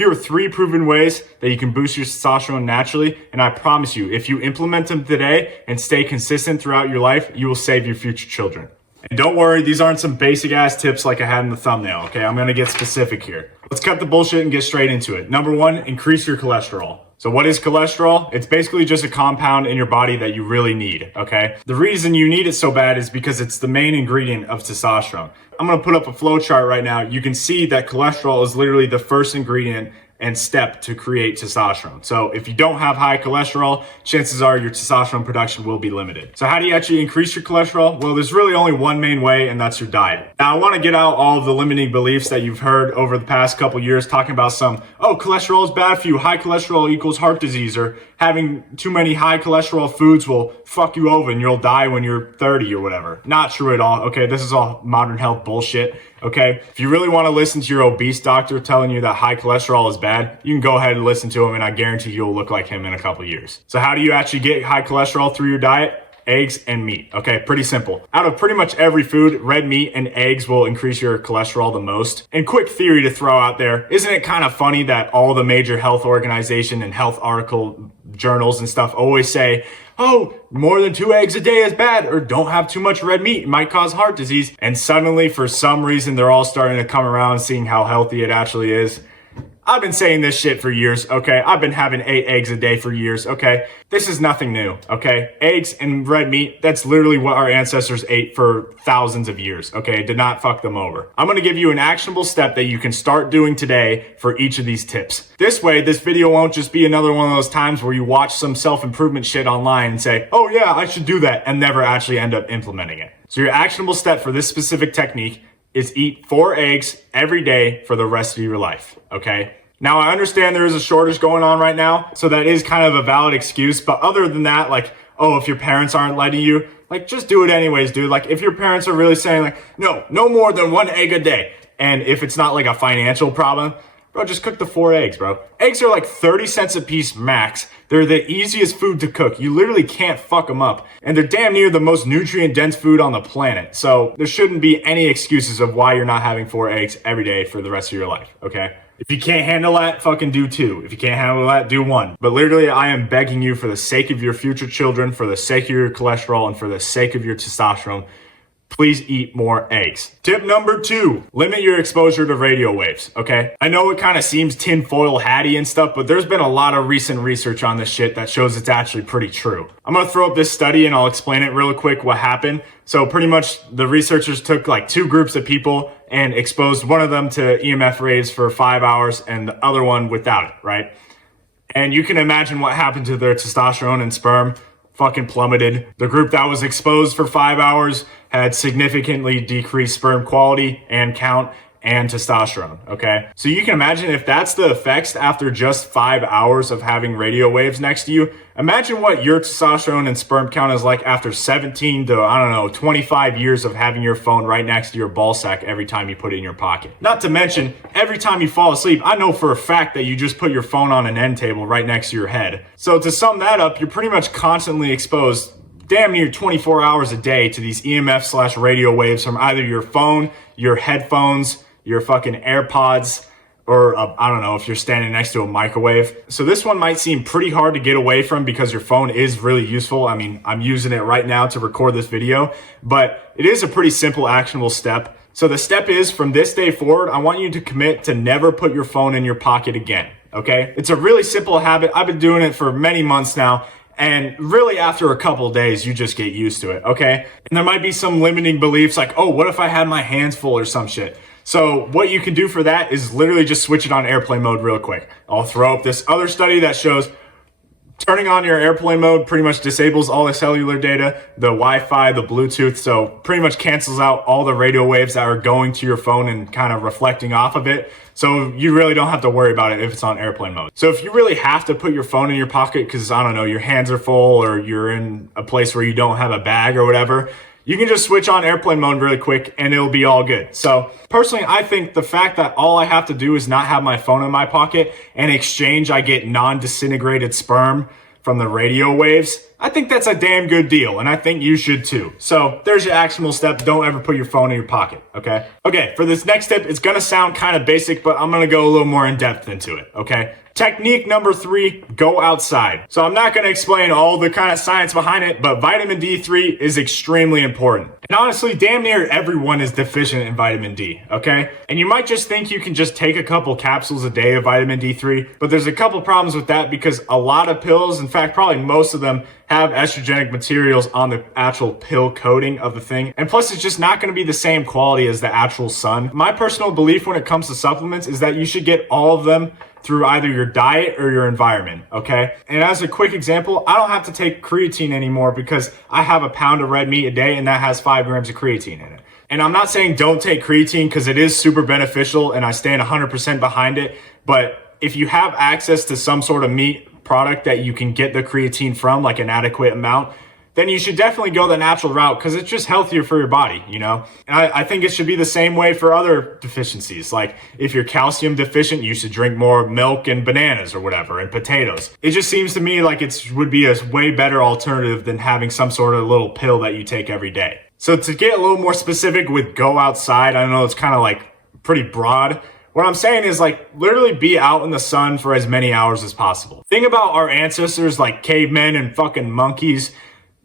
Here are 3 proven ways that you can boost your testosterone naturally, and I promise you, if you implement them today and stay consistent throughout your life, you will save your future children. And don't worry, these aren't some basic ass tips like I had in the thumbnail, okay? I'm gonna get specific here. Let's cut the bullshit and get straight into it. Number 1, increase your cholesterol. So what is cholesterol? It's basically just a compound in your body that you really need, okay? The reason you need it so bad is because it's the main ingredient of testosterone. I'm gonna put up a flow chart right now. You can see that cholesterol is literally the first ingredient and step to create testosterone. So if you don't have high cholesterol, chances are your testosterone production will be limited. So how do you actually increase your cholesterol? Well, there's really only one main way, and that's your diet. Now, I want to get out all of the limiting beliefs that you've heard over the past couple years talking about cholesterol is bad for you. High cholesterol equals heart disease, or having too many high cholesterol foods will fuck you over and you'll die when you're 30 or whatever. Not true at all, okay? This is all modern health bullshit. Okay, if you really want to listen to your obese doctor telling you that high cholesterol is bad, you can go ahead and listen to him, and I guarantee you'll look like him in a couple years. So how do you actually get high cholesterol through your diet? Eggs and meat. Okay, pretty simple. Out of pretty much every food, red meat and eggs will increase your cholesterol the most. And quick theory to throw out there, isn't it kind of funny that all the major health organization and health article journals and stuff always say, oh, more than 2 eggs a day is bad, or don't have too much red meat, it might cause heart disease. And suddenly, for some reason, they're all starting to come around seeing how healthy it actually is. I've been saying this shit for years, okay? I've been having 8 eggs a day for years, okay? This is nothing new, okay? Eggs and red meat, that's literally what our ancestors ate for thousands of years, okay? Did not fuck them over. I'm gonna give you an actionable step that you can start doing today for each of these tips. This way, this video won't just be another one of those times where you watch some self-improvement shit online and say, oh yeah, I should do that, and never actually end up implementing it. So your actionable step for this specific technique is eat 4 eggs every day for the rest of your life, okay? Now, I understand there is a shortage going on right now, so that is kind of a valid excuse, but other than that, like, oh, if your parents aren't letting you, like, just do it anyways, dude. Like, if your parents are really saying, like, no more than 1 egg a day, and if it's not like a financial problem, bro, just cook the 4 eggs, bro. Eggs are like 30 cents a piece max. They're the easiest food to cook. You literally can't fuck them up. And they're damn near the most nutrient-dense food on the planet. So there shouldn't be any excuses of why you're not having 4 eggs every day for the rest of your life, okay? If you can't handle that, fucking do 2. If you can't handle that, do 1. But literally, I am begging you for the sake of your future children, for the sake of your cholesterol, and for the sake of your testosterone, please eat more eggs. Tip number 2, limit your exposure to radio waves, okay? I know it kind of seems tinfoil hatty and stuff, but there's been a lot of recent research on this shit that shows it's actually pretty true. I'm gonna throw up this study and I'll explain it real quick what happened. So pretty much the researchers took like 2 groups of people and exposed one of them to EMF rays for 5 hours and the other one without it, right? And you can imagine what happened to their testosterone and sperm. Fucking plummeted. The group that was exposed for 5 hours had significantly decreased sperm quality and count and testosterone, okay? So you can imagine if that's the effects after just 5 hours of having radio waves next to you, imagine what your testosterone and sperm count is like after 17 to, I don't know, 25 years of having your phone right next to your ball sack every time you put it in your pocket. Not to mention, every time you fall asleep, I know for a fact that you just put your phone on an end table right next to your head. So to sum that up, you're pretty much constantly exposed damn near 24 hours a day to these EMF/radio waves from either your phone, your headphones, your fucking AirPods, or I don't know if you're standing next to a microwave. So this one might seem pretty hard to get away from because your phone is really useful. I mean, I'm using it right now to record this video, but it is a pretty simple actionable step. So the step is, from this day forward, I want you to commit to never put your phone in your pocket again, okay? It's a really simple habit. I've been doing it for many months now. And really, after a couple of days, you just get used to it, okay? And there might be some limiting beliefs like, oh, what if I had my hands full or some shit? So what you can do for that is literally just switch it on airplane mode real quick. I'll throw up this other study that shows turning on your airplane mode pretty much disables all the cellular data, the Wi-Fi, the Bluetooth, so pretty much cancels out all the radio waves that are going to your phone and kind of reflecting off of it. So you really don't have to worry about it if it's on airplane mode. So if you really have to put your phone in your pocket because, I don't know, your hands are full or you're in a place where you don't have a bag or whatever, you can just switch on airplane mode really quick and it'll be all good. So personally, I think the fact that all I have to do is not have my phone in my pocket and in exchange I get non-disintegrated sperm from the radio waves, I think that's a damn good deal, and I think you should too. So there's your actionable step. Don't ever put your phone in your pocket, okay? Okay, for this next tip, it's gonna sound kind of basic, but I'm gonna go a little more in depth into it, okay? Technique number 3, go outside. So I'm not gonna explain all the kind of science behind it, but vitamin D3 is extremely important. And honestly, damn near everyone is deficient in vitamin D, okay? And you might just think you can just take a couple capsules a day of vitamin D3, but there's a couple problems with that because a lot of pills, in fact, probably most of them, have estrogenic materials on the actual pill coating of the thing. And plus, it's just not going to be the same quality as the actual sun. My personal belief when it comes to supplements is that you should get all of them through either your diet or your environment, okay? And as a quick example, I don't have to take creatine anymore because I have a pound of red meat a day and that has 5 grams of creatine in it. And I'm not saying don't take creatine because it is super beneficial and I stand 100% behind it. But if you have access to some sort of meat product that you can get the creatine from, like an adequate amount, then you should definitely go the natural route because it's just healthier for your body, you know? And I think it should be the same way for other deficiencies. Like if you're calcium deficient, you should drink more milk and bananas or whatever, and potatoes. It just seems to me like it would be a way better alternative than having some sort of little pill that you take every day. So to get a little more specific with go outside, I know it's kind of like pretty broad. What I'm saying is like literally be out in the sun for as many hours as possible. Think about our ancestors like cavemen and fucking monkeys.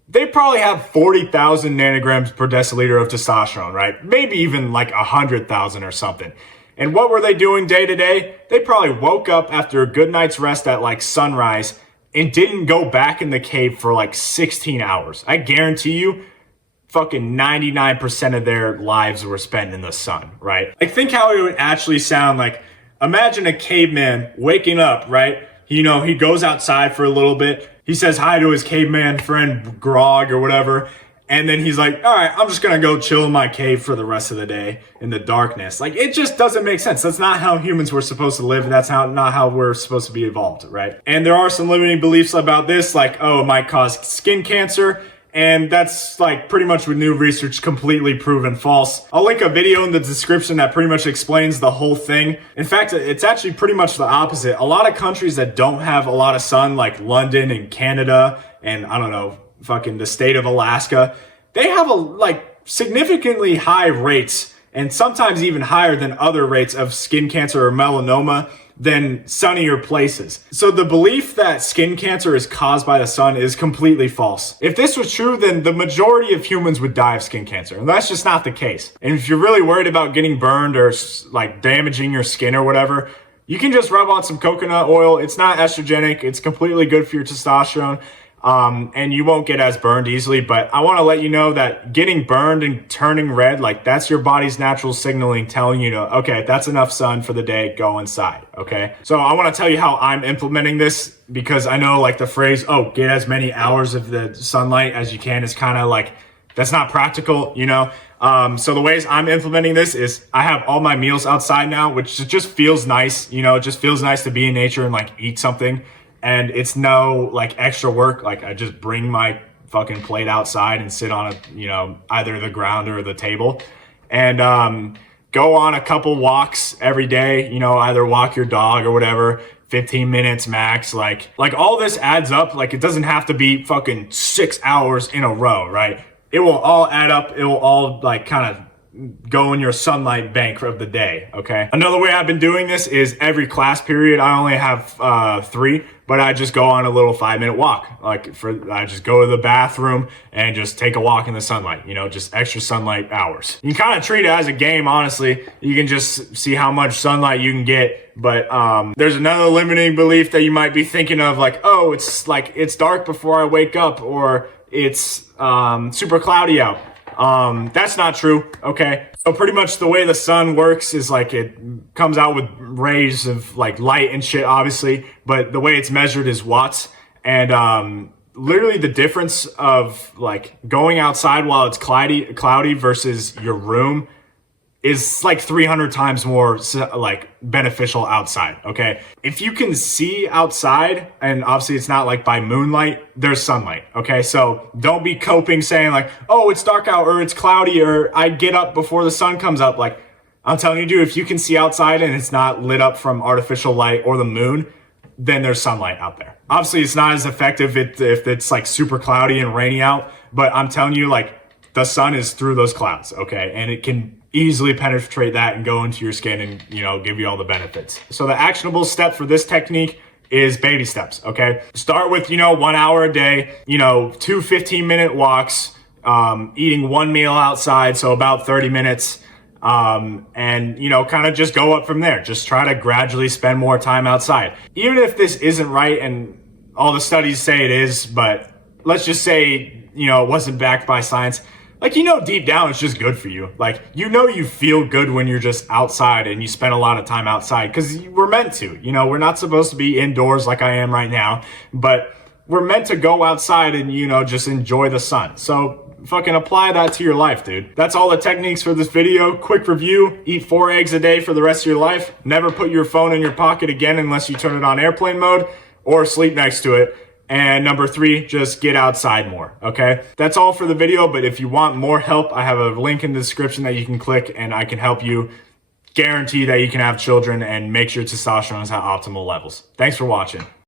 They probably have 40,000 nanograms per deciliter of testosterone, right? Maybe even like 100,000 or something. And what were they doing day to day? They probably woke up after a good night's rest at like sunrise and didn't go back in the cave for like 16 hours. I guarantee you, fucking 99% of their lives were spent in the sun, right? Like think how it would actually sound like, imagine a caveman waking up, right? You know, he goes outside for a little bit. He says hi to his caveman friend Grog or whatever. And then he's like, all right, I'm just going to go chill in my cave for the rest of the day in the darkness. Like, it just doesn't make sense. That's not how humans were supposed to live. That's not how we're supposed to be evolved, right? And there are some limiting beliefs about this, like, oh, it might cause skin cancer. And that's like pretty much with new research completely proven false. I'll link a video in the description that pretty much explains the whole thing. In fact, it's actually pretty much the opposite. A lot of countries that don't have a lot of sun, like London and Canada, and I don't know, fucking the state of Alaska, they have like significantly high rates and sometimes even higher than other rates of skin cancer or melanoma than sunnier places. So the belief that skin cancer is caused by the sun is completely false. If this was true, then the majority of humans would die of skin cancer. And that's just not the case. And if you're really worried about getting burned or like damaging your skin or whatever, you can just rub on some coconut oil. It's not estrogenic. It's completely good for your testosterone. And you won't get as burned easily, but I want to let you know that getting burned and turning red, like that's your body's natural signaling telling you to, okay, that's enough sun for the day, go inside, okay? So I want to tell you how I'm implementing this because I know like the phrase, oh, get as many hours of the sunlight as you can is kind of like, that's not practical, you know? So the ways I'm implementing this is I have all my meals outside now, which just feels nice, you know, it just feels nice to be in nature and like eat something. And it's no like extra work. Like I just bring my fucking plate outside and sit on a, you know, either the ground or the table and go on a couple walks every day, you know, either walk your dog or whatever, 15 minutes max. Like all this adds up. Like it doesn't have to be fucking 6 hours in a row, right? It will all add up. It will all like kind of go in your sunlight bank of the day, okay? Another way I've been doing this is every class period, I only have 3, but I just go on a little 5-minute walk. I just go to the bathroom and just take a walk in the sunlight, you know, just extra sunlight hours. You can kind of treat it as a game, honestly. You can just see how much sunlight you can get. But there's another limiting belief that you might be thinking of, like, oh, it's dark before I wake up, or it's super cloudy out. That's not true, okay? So pretty much the way the sun works is like it comes out with rays of like light and shit, obviously, but the way it's measured is watts. And literally the difference of like going outside while it's cloudy versus your room is like 300 times more like beneficial outside, okay? If you can see outside, and obviously it's not like by moonlight, there's sunlight, okay? So don't be coping saying like, oh, it's dark out or it's cloudy or I get up before the sun comes up. Like I'm telling you, dude, if you can see outside and it's not lit up from artificial light or the moon, then there's sunlight out there. Obviously, it's not as effective if it's like super cloudy and rainy out, but I'm telling you, like, the sun is through those clouds, okay? And it can easily penetrate that and go into your skin and, you know, give you all the benefits. So the actionable step for this technique is baby steps, okay? Start with, you know, 1 hour a day, you know, 2 15-minute walks, eating one meal outside, so about 30 minutes, and, you know, kind of just go up from there. Just try to gradually spend more time outside. Even if this isn't right, and all the studies say it is, but let's just say, you know, it wasn't backed by science. Like, you know, deep down, it's just good for you. Like, you know, you feel good when you're just outside and you spend a lot of time outside, because we're meant to. You know, we're not supposed to be indoors like I am right now, but we're meant to go outside and, you know, just enjoy the sun. So fucking apply that to your life, dude. That's all the techniques for this video. Quick review: eat 4 eggs a day for the rest of your life. Never put your phone in your pocket again unless you turn it on airplane mode, or sleep next to it. And number 3, just get outside more, okay? That's all for the video, but if you want more help, I have a link in the description that you can click and I can help you guarantee that you can have children and make sure testosterone is at optimal levels. Thanks for watching.